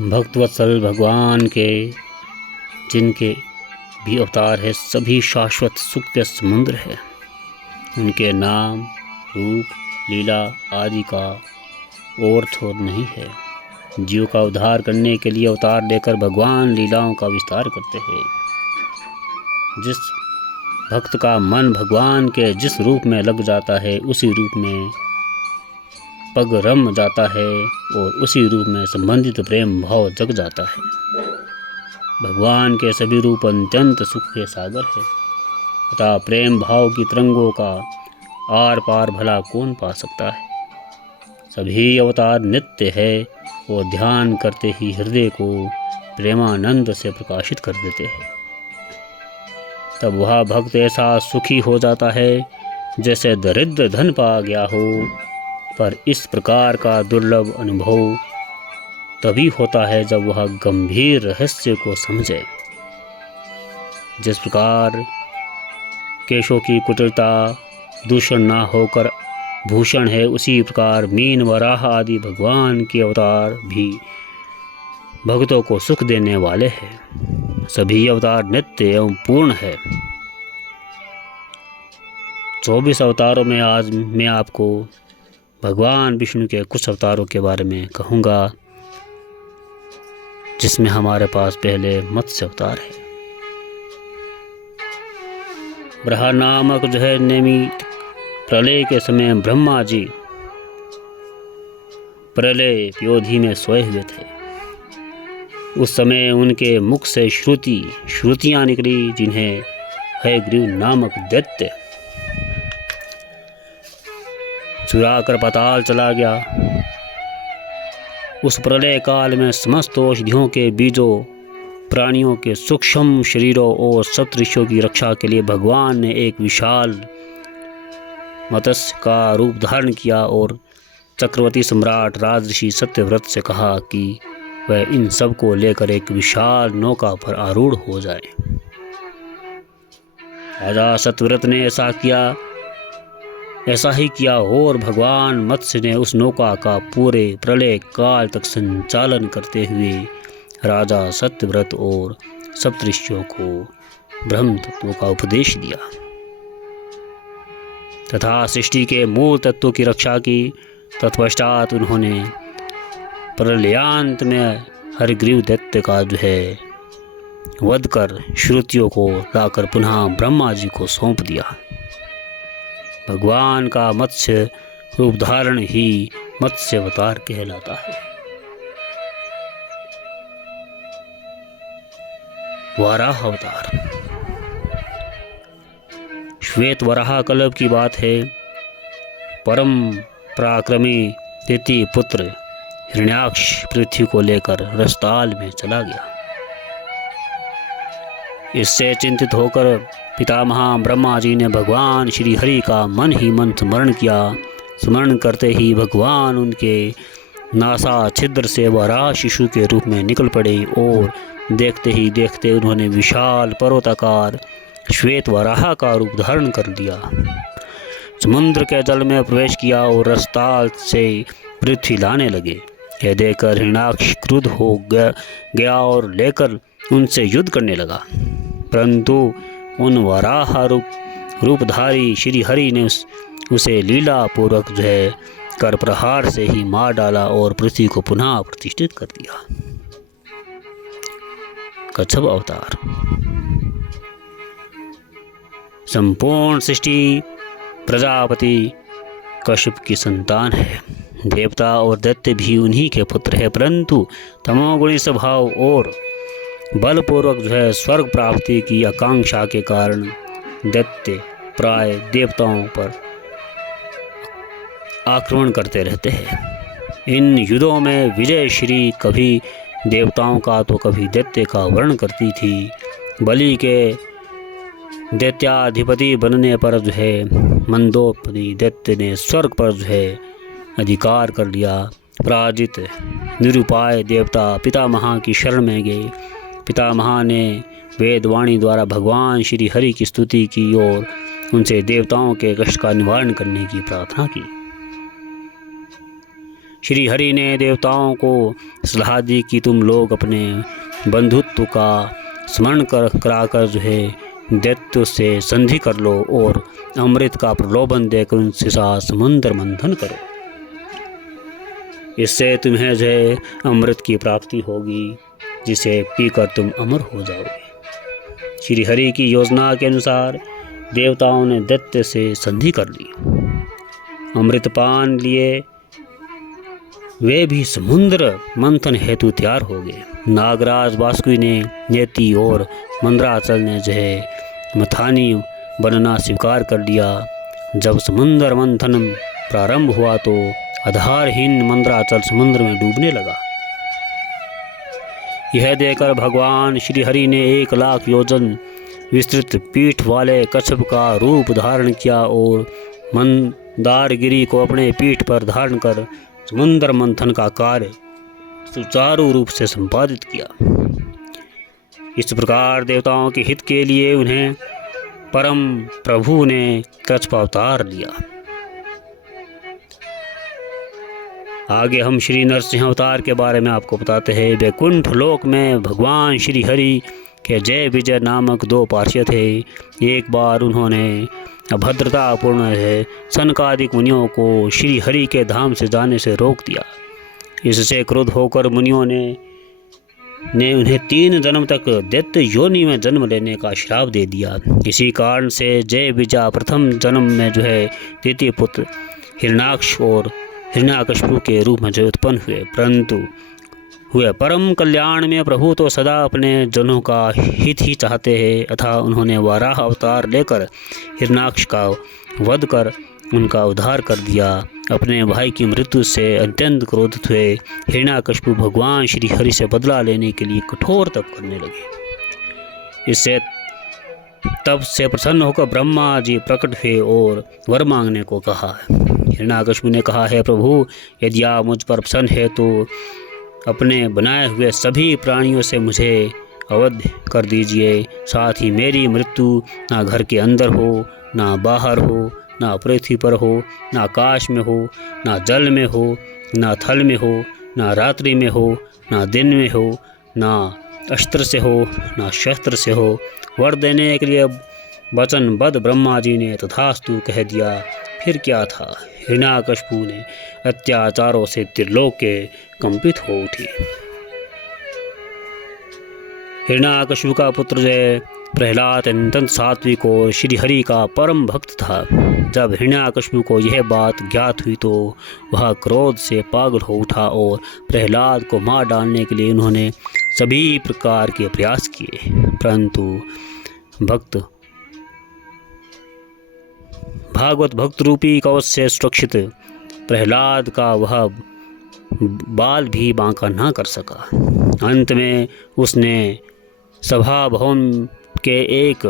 भक्तवत्सल भगवान के जिनके भी अवतार है, सभी शाश्वत सुख के समुद्र है। उनके नाम, रूप, लीला आदि का अर्थ और नहीं है। जीव का उद्धार करने के लिए अवतार लेकर भगवान लीलाओं का विस्तार करते हैं। जिस भक्त का मन भगवान के जिस रूप में लग जाता है, उसी रूप में पग रम जाता है और उसी रूप में संबंधित प्रेम भाव जग जाता है। भगवान के सभी रूप अत्यंत सुख के सागर है, अतः प्रेम भाव की तरंगों का आर पार भला कौन पा सकता है। सभी अवतार नित्य है और ध्यान करते ही हृदय को प्रेमानंद से प्रकाशित कर देते हैं। तब वह भक्त ऐसा सुखी हो जाता है जैसे दरिद्र धन पा गया हो। पर इस प्रकार का दुर्लभ अनुभव तभी होता है जब वह गंभीर रहस्य को समझे। जिस प्रकार केशों की कुटिलता दूषण ना होकर भूषण है, उसी प्रकार मीन वराह आदि भगवान के अवतार भी भक्तों को सुख देने वाले हैं। सभी अवतार नित्य एवं पूर्ण है। 24 अवतारों में आज मैं आपको भगवान विष्णु के कुछ अवतारों के बारे में कहूँगा, जिसमें हमारे पास पहले मत्स्य अवतार है। ब्रह्मा नामक जो है निमित्त प्रलय के समय ब्रह्मा जी प्रलय प्योधि में सोए हुए थे। उस समय उनके मुख से श्रुतियाँ निकली, जिन्हें हयग्रीव नामक दैत्य चुरा कर पाताल चला गया। उस प्रलय काल में समस्त औषधियों के बीजों, प्राणियों के सूक्ष्म शरीरों और सप्तऋषियों की रक्षा के लिए भगवान ने एक विशाल मत्स्य का रूप धारण किया और चक्रवर्ती सम्राट राजऋषि सत्यव्रत से कहा कि वह इन सब को लेकर एक विशाल नौका पर आरूढ़ हो जाए। राजा सत्यव्रत ने ऐसा ही किया और भगवान मत्स्य ने उस नौका का पूरे प्रलय काल तक संचालन करते हुए राजा सत्यव्रत और सप्तऋषियों को ब्रह्म तत्व का उपदेश दिया तथा सृष्टि के मूल तत्वों की रक्षा की। तत्पश्चात उन्होंने प्रलयांत में हयग्रीव दैत्य का जो है वध कर श्रुतियों को लाकर पुनः ब्रह्मा जी को सौंप दिया। भगवान का मत्स्य रूप धारण ही मत्स्य अवतार कहलाता है। वराह अवतार। श्वेत वराह कल्प की बात है। परम पराक्रमी तृतीय पुत्र हिरण्याक्ष पृथ्वी को लेकर रसताल में चला गया। इससे चिंतित होकर पितामह ब्रह्मा जी ने भगवान श्री हरि का मन ही मन स्मरण किया। स्मरण करते ही भगवान उनके नासा छिद्र से वराह शिशु के रूप में निकल पड़े और देखते ही देखते उन्होंने विशाल पर्वताकार श्वेत वराह का रूप धारण कर लिया। समुद्र के जल में प्रवेश किया और रसताल से पृथ्वी लाने लगे। यह देखकर हिरण्याक्ष क्रुद्ध हो गया और लेकर उनसे युद्ध करने लगा, परंतु उन वराह रूपधारी श्री हरि ने उसे लीला पूर्वक जो है कर प्रहार से ही मार डाला और पृथ्वी को पुनः प्रतिष्ठित कर दिया। कच्छप अवतार। संपूर्ण सृष्टि प्रजापति कश्यप की संतान है। देवता और दैत्य भी उन्हीं के पुत्र है, परंतु तमोगुणी स्वभाव और बलपूर्वक जो है स्वर्ग प्राप्ति की आकांक्षा के कारण दैत्य प्राय देवताओं पर आक्रमण करते रहते हैं। इन युद्धों में विजय श्री कभी देवताओं का तो कभी दैत्य का वर्ण करती थी। बलि के दैत्याधिपति बनने पर जो है मंदोपरी दैत्य ने स्वर्ग पर जो है अधिकार कर लिया। पराजित निरुपाय देवता पितामह की शरण में गए। पितामह ने वेदवाणी द्वारा भगवान श्री हरि की स्तुति की और उनसे देवताओं के कष्ट का निवारण करने की प्रार्थना की। श्री हरि ने देवताओं को सलाह दी कि तुम लोग अपने बंधुत्व का स्मरण कराकर जो है दैत्य से संधि कर लो और अमृत का प्रलोभन देकर उनसे साथ समुद्र मंथन करो। इससे तुम्हें जो है अमृत की प्राप्ति होगी, जिसे पीकर तुम अमर हो जाओगे। श्री हरि की योजना के अनुसार देवताओं ने दैत्य से संधि कर ली। अमृतपान लिए वे भी समुद्र मंथन हेतु तैयार हो गए। नागराज वासुकी ने नेति और मंदराचल ने जो है मथानी बनना स्वीकार कर लिया। जब समुद्र मंथन प्रारंभ हुआ तो आधारहीन मंदराचल समुद्र में डूबने लगा। यह देखकर भगवान श्री हरि ने 1,00,000 योजन विस्तृत पीठ वाले कच्छप का रूप धारण किया और मंदारगिरी को अपने पीठ पर धारण कर समुद्र मंथन का कार्य सुचारू रूप से संपादित किया। इस प्रकार देवताओं के हित के लिए उन्हें परम प्रभु ने कच्छप अवतार लिया। आगे हम श्री नरसिंह अवतार के बारे में आपको बताते हैं। वैकुंठ लोक में भगवान श्री हरि के जय विजय नामक 2 पार्षद थे। एक बार उन्होंने अभद्रतापूर्ण है सनकादिक मुनियों को श्री हरि के धाम से जाने से रोक दिया। इससे क्रोध होकर मुनियों ने उन्हें 3 जन्म तक दैत्य योनि में जन्म लेने का श्राप दे दिया। इसी कारण से जय विजय प्रथम जन्म में जो है द्वितीय पुत्र हिरण्याक्ष और हिरण्याकशिपु के रूप में जो उत्पन्न हुए, परंतु हुए परम कल्याण में प्रभु तो सदा अपने जनों का हित ही चाहते हैं, अतः उन्होंने वाराह अवतार लेकर हिरण्याक्ष का वध कर उनका उद्धार कर दिया। अपने भाई की मृत्यु से अत्यंत क्रोधित हुए हिरण्याकशिपु भगवान श्री हरि से बदला लेने के लिए कठोर तप करने लगे। इससे तब से प्रसन्न होकर ब्रह्मा जी प्रकट हुए और वर मांगने को कहा। हिरण्याकशिपु ने कहा, है प्रभु, यदि आप मुझ पर प्रसन्न है तो अपने बनाए हुए सभी प्राणियों से मुझे अवध कर दीजिए। साथ ही मेरी मृत्यु ना घर के अंदर हो, ना बाहर हो, ना पृथ्वी पर हो, ना आकाश में हो, ना जल में हो, ना थल में हो, ना रात्रि में हो, ना दिन में हो, ना अस्त्र से हो, ना शस्त्र से हो। वर देने के लिए वचनबद्ध ब्रह्मा जी ने तथास्तु कह दिया। फिर क्या था, हिरण्याकशिपु ने अत्याचारों से त्रिलोक के कंपित हो उठी। हिरण्याकशिपु का पुत्र जय प्रहलाद अत्यंत सात्विक और श्री हरि का परम भक्त था। जब हिरण्याकशिपु को यह बात ज्ञात हुई तो वह क्रोध से पागल हो उठा और प्रहलाद को मार डालने के लिए उन्होंने सभी प्रकार के प्रयास किए, परंतु भागवत भक्त रूपी कवच से सुरक्षित प्रहलाद का वह बाल भी बांका ना कर सका। अंत में उसने सभा भवन के एक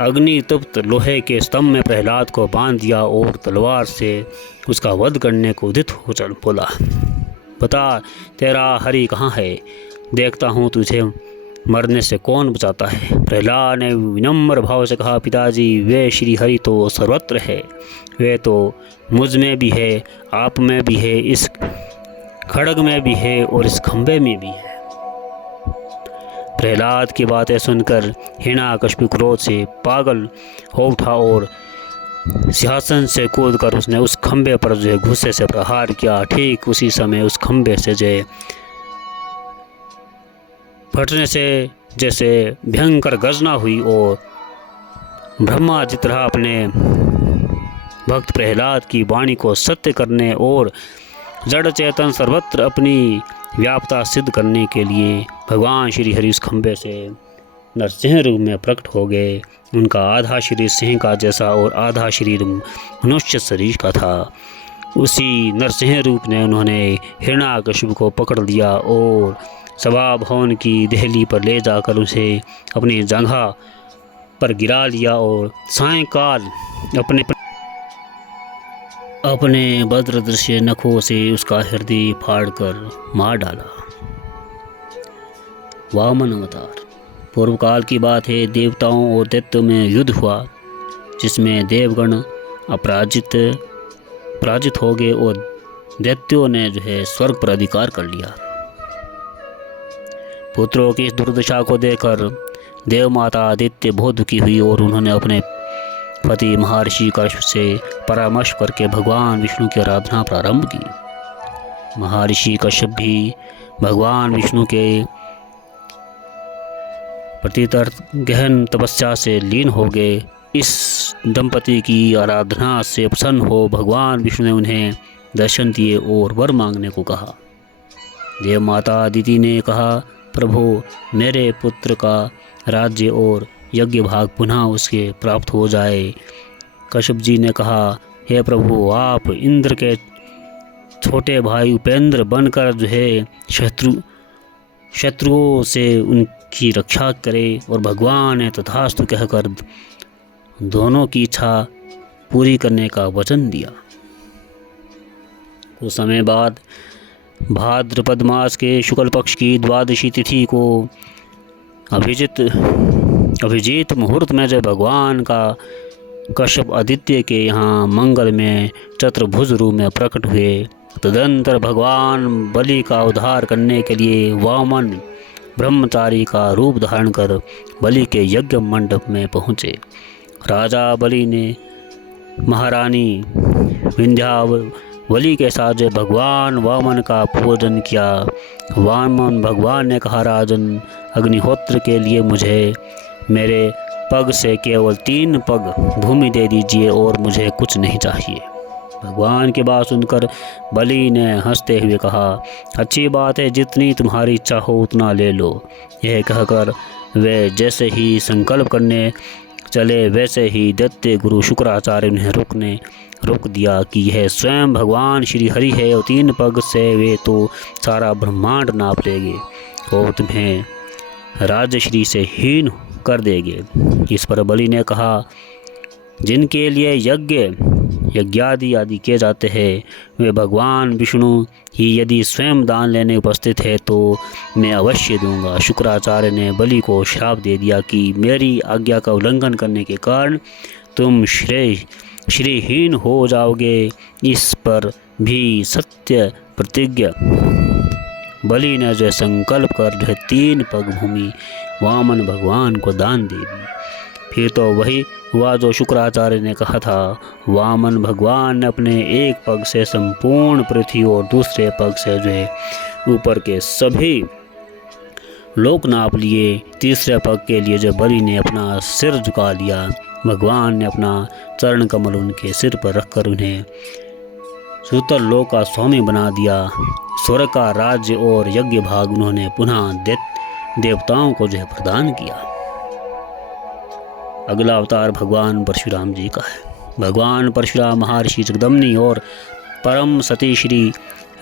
अग्नितप्त लोहे के स्तंभ में प्रहलाद को बांध दिया और तलवार से उसका वध करने को उदित हो चल बोला, बता तेरा हरि कहाँ है, देखता हूँ तुझे मरने से कौन बचाता है। प्रहलाद ने विनम्र भाव से कहा, पिताजी, वे श्री हरि तो सर्वत्र है, वे तो मुझ में भी है, आप में भी है, इस खड्ग में भी है और इस खंभे में भी है। प्रहलाद की बातें सुनकर हिरण्याकशिपु क्रोध से पागल हो उठा और सिंहासन से कूदकर उसने उस खंभे पर जो है गुस्से से प्रहार किया। ठीक उसी समय उस खंभे से जो फटने से जैसे भयंकर गर्जना हुई और ब्रह्मा जी तरह अपने भक्त प्रहलाद की वाणी को सत्य करने और जड़ चेतन सर्वत्र अपनी व्यापता सिद्ध करने के लिए भगवान श्री हरि उस खंभे से नरसिंह रूप में प्रकट हो गए। उनका आधा शरीर सिंह का जैसा और आधा शरीर मनुष्य शरीर का था। उसी नरसिंह रूप ने उन्होंने हिरण्याकशिपु को पकड़ लिया और सभा भवन की दहली पर ले जाकर उसे अपनी जगह पर गिरा लिया और सायंकाल अपने भद्र दृश्य नखों से उसका हृदय फाड़कर मार डाला। वामन अवतार। पूर्व काल की बात है, देवताओं और दैत्यों में युद्ध हुआ जिसमें देवगण पराजित हो गए और दैत्यों ने जो है स्वर्ग पर अधिकार कर लिया। पुत्रों की इस दुर्दशा को देखकर देव माता आदित्य बहुत दुखी हुई और उन्होंने अपने पति महर्षि कश्यप से परामर्श करके भगवान विष्णु की आराधना प्रारंभ की। महर्षि कश्यप भी भगवान विष्णु के प्रति गहन तपस्या से लीन हो गए। इस दंपति की आराधना से प्रसन्न हो भगवान विष्णु ने उन्हें दर्शन दिए और वर मांगने को कहा। देव माता अदिति ने कहा, प्रभु, मेरे पुत्र का राज्य और यज्ञ भाग पुनः उसके प्राप्त हो जाए। कश्यप जी ने कहा, हे प्रभु, आप इंद्र के छोटे भाई उपेंद्र बनकर जो है शत्रुओं से उनकी रक्षा करें। और भगवान ने तथास्तु कहकर दोनों की इच्छा पूरी करने का वचन दिया। कुछ समय बाद भाद्रपद मास के शुक्ल पक्ष की द्वादशी तिथि को अभिजीत मुहूर्त में जब भगवान का कश्यप आदित्य के यहाँ मंगल में चतुर्भुज रूप में प्रकट हुए, तदंतर भगवान बलि का उद्धार करने के लिए वामन ब्रह्मचारी का रूप धारण कर बलि के यज्ञ मंडप में पहुँचे। राजा बलि ने महारानी विंध्यावली के साथ जो भगवान वामन का पूजन किया। वामन भगवान ने कहा, राजन, अग्निहोत्र के लिए मुझे मेरे पग से केवल 3 पग भूमि दे दीजिए और मुझे कुछ नहीं चाहिए। भगवान की बात सुनकर बलि ने हंसते हुए कहा, अच्छी बात है, जितनी तुम्हारी इच्छा हो उतना ले लो। यह कहकर वे जैसे ही संकल्प करने चले वैसे ही दैत्य गुरु शुक्राचार्य ने रोक दिया कि यह स्वयं भगवान श्री हरि है और 3 पग से वे तो सारा ब्रह्मांड नाप लेंगे और तुम्हें राजश्री से हीन कर देंगे। इस पर बलि ने कहा, जिनके लिए यज्ञादि आदि किए जाते हैं वे भगवान विष्णु ही यदि स्वयं दान लेने उपस्थित है तो मैं अवश्य दूंगा। शुक्राचार्य ने बलि को श्राप दे दिया कि मेरी आज्ञा का उल्लंघन करने के कारण तुम श्रीहीन हो जाओगे। इस पर भी सत्य प्रतिज्ञा बलि ने जो संकल्प कर जो 3 पग भूमि वामन भगवान को दान दे दी। फिर तो वही हुआ जो शुक्राचार्य ने कहा था। वामन भगवान ने अपने एक पग से संपूर्ण पृथ्वी और दूसरे पग से जो है ऊपर के सभी लोक नाप लिए। तीसरे पग के लिए जो बलि ने अपना सिर झुका लिया। भगवान ने अपना चरण कमल उनके सिर पर रखकर उन्हें सूतर लोक का स्वामी बना दिया। स्वर्ग का राज्य और यज्ञ भाग उन्होंने पुनः देवताओं को जो है प्रदान किया। अगला अवतार भगवान परशुराम जी का है। भगवान परशुराम महर्षि जगदम्नि और परम सती श्री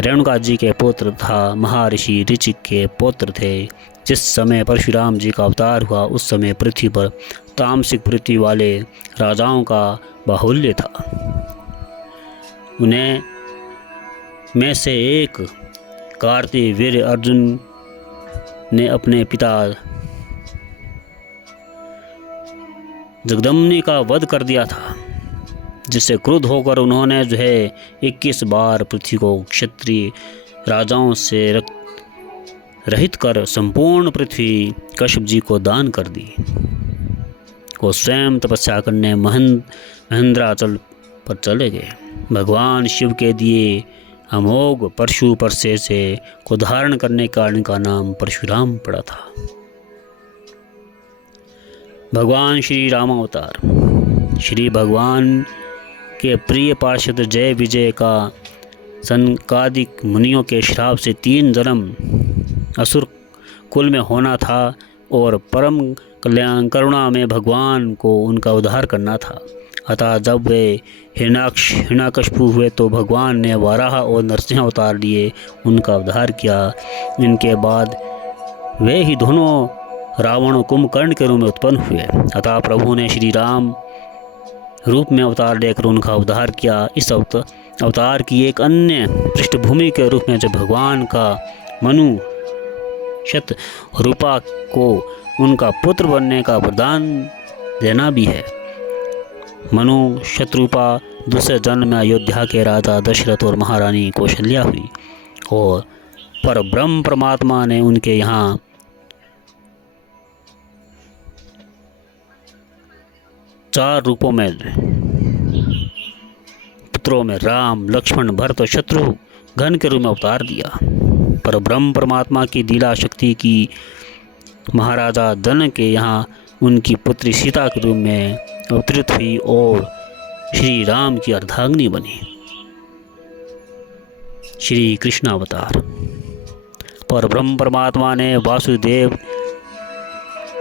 रेणुका जी के पुत्र तथा महर्षि ऋचिक के पुत्र थे। जिस समय परशुराम जी का अवतार हुआ उस समय पृथ्वी पर तामसिक पृथ्वी वाले राजाओं का बाहुल्य था। उन्हें में से एक कार्तिवीर्य अर्जुन ने अपने पिता जगदम्नि का वध कर दिया था, जिससे क्रुद्ध होकर उन्होंने जो है 21 बार पृथ्वी को क्षत्रिय राजाओं से रहित कर संपूर्ण पृथ्वी कश्यप जी को दान कर दी। वो स्वयं तपस्या करने महेंद्राचल पर चले गए। भगवान शिव के दिए अमोघ परशु परसे से को धारण करने के कारण का नाम परशुराम पड़ा था। भगवान श्री राम अवतार। श्री भगवान के प्रिय पार्षद जय विजय का सनकादिक मुनियों के श्राप से 3 जन्म असुर कुल में होना था और परम कल्याण करुणा में भगवान को उनका उद्धार करना था। अतः जब वे हिरण्याकश्यपु हुए तो भगवान ने वाराह और नरसिंह अवतार लिए उनका उद्धार किया। इनके बाद वे ही दोनों रावण और कुंभकर्ण के रूप में उत्पन्न हुए। अतः प्रभु ने श्री राम रूप में अवतार लेकर उनका उद्धार किया। इस अवतार की एक अन्य पृष्ठभूमि के रूप में जब भगवान का मनु शतरूपा को उनका पुत्र बनने का वरदान देना भी है। मनु शतरूपा दूसरे जन्म में अयोध्या के राजा दशरथ और महारानी कौशल्या हुई और परब्रह्म परमात्मा ने उनके यहाँ 4 रूपों में पुत्रों में राम, लक्ष्मण, भरत और शत्रुघ्न के रूप में अवतार दिया। परब्रह्म परमात्मा की लीला शक्ति की महाराजा जनक के यहाँ उनकी पुत्री सीता के रूप में अवतरित हुई और श्री राम की अर्धांगिनी बनी। श्री कृष्ण अवतार। परब्रह्म परमात्मा ने वासुदेव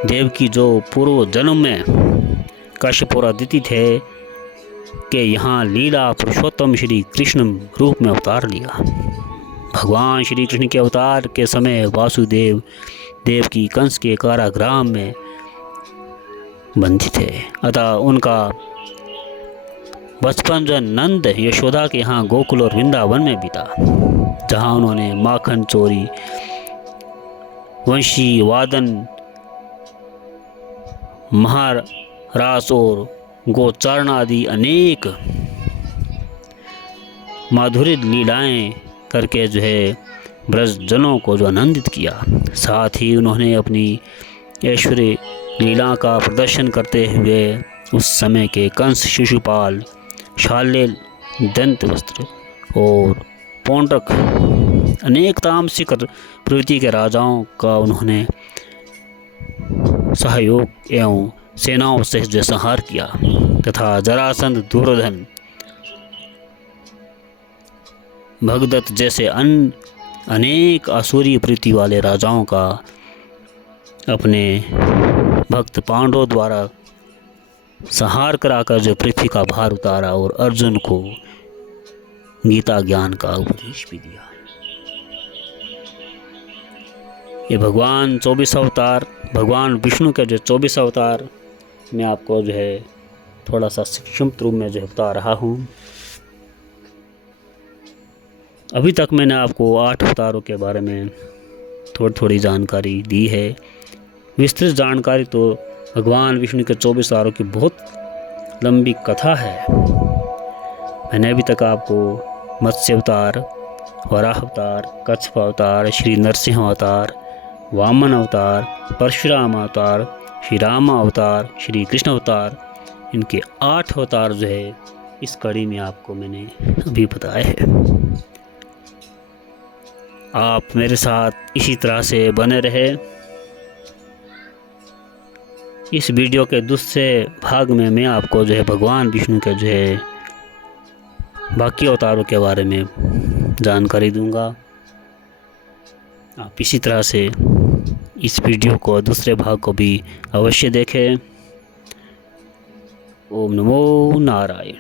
देव की जो पूर्व जन्म में कश्यप और अदिति थे के यहाँ लीला पुरुषोत्तम श्री कृष्ण रूप में अवतार लिया। भगवान श्री कृष्ण के अवतार के समय वासुदेव देव की कंस के कारागृह में बंदी थे, अतः उनका बचपन जो नंद यशोदा के यहाँ गोकुल और वृंदावन में बीता, जहाँ उन्होंने माखन चोरी, वंशी वादन, महारास और गोचारण आदि अनेक माधुर्य लीलाएं करके जो है ब्रजजनों को जो आनंदित किया। साथ ही उन्होंने अपनी ऐश्वर्य लीला का प्रदर्शन करते हुए उस समय के कंस, शिशुपाल, शाल्य, दंत वस्त्र और पौंड्रक अनेक तामसिक प्रवृत्ति के राजाओं का उन्होंने सहयोग एवं सेनाओं से जो संहार किया तथा जरासंध, दुर्योधन, भगदत्त जैसे अनेक असुरी प्रवृत्ति वाले राजाओं का अपने भक्त पांडवों द्वारा संहार कराकर जो पृथ्वी का भार उतारा और अर्जुन को गीता ज्ञान का उपदेश भी दिया। ये भगवान 24 अवतार, भगवान विष्णु के जो 24 अवतार मैं आपको जो है थोड़ा सा संक्षिप्त रूप में जो बता रहा हूँ। अभी तक मैंने आपको 8 अवतारों के बारे में थोड़ी जानकारी दी है। विस्तृत जानकारी तो भगवान विष्णु के 24 अवतारों की बहुत लंबी कथा है। मैंने अभी तक आपको मत्स्य अवतार, वराह अवतार, कच्छप अवतार, श्री नरसिंह अवतार, वामन अवतार, परशुराम अवतार, श्री राम अवतार, श्री कृष्ण अवतार, इनके 8 अवतार जो है इस कड़ी में आपको मैंने अभी बताया है। आप मेरे साथ इसी तरह से बने रहे। इस वीडियो के दूसरे भाग में मैं आपको जो है भगवान विष्णु के जो है बाकी अवतारों के बारे में जानकारी दूंगा। आप इसी तरह से इस वीडियो को दूसरे भाग को भी अवश्य देखें। ओम नमो नारायण।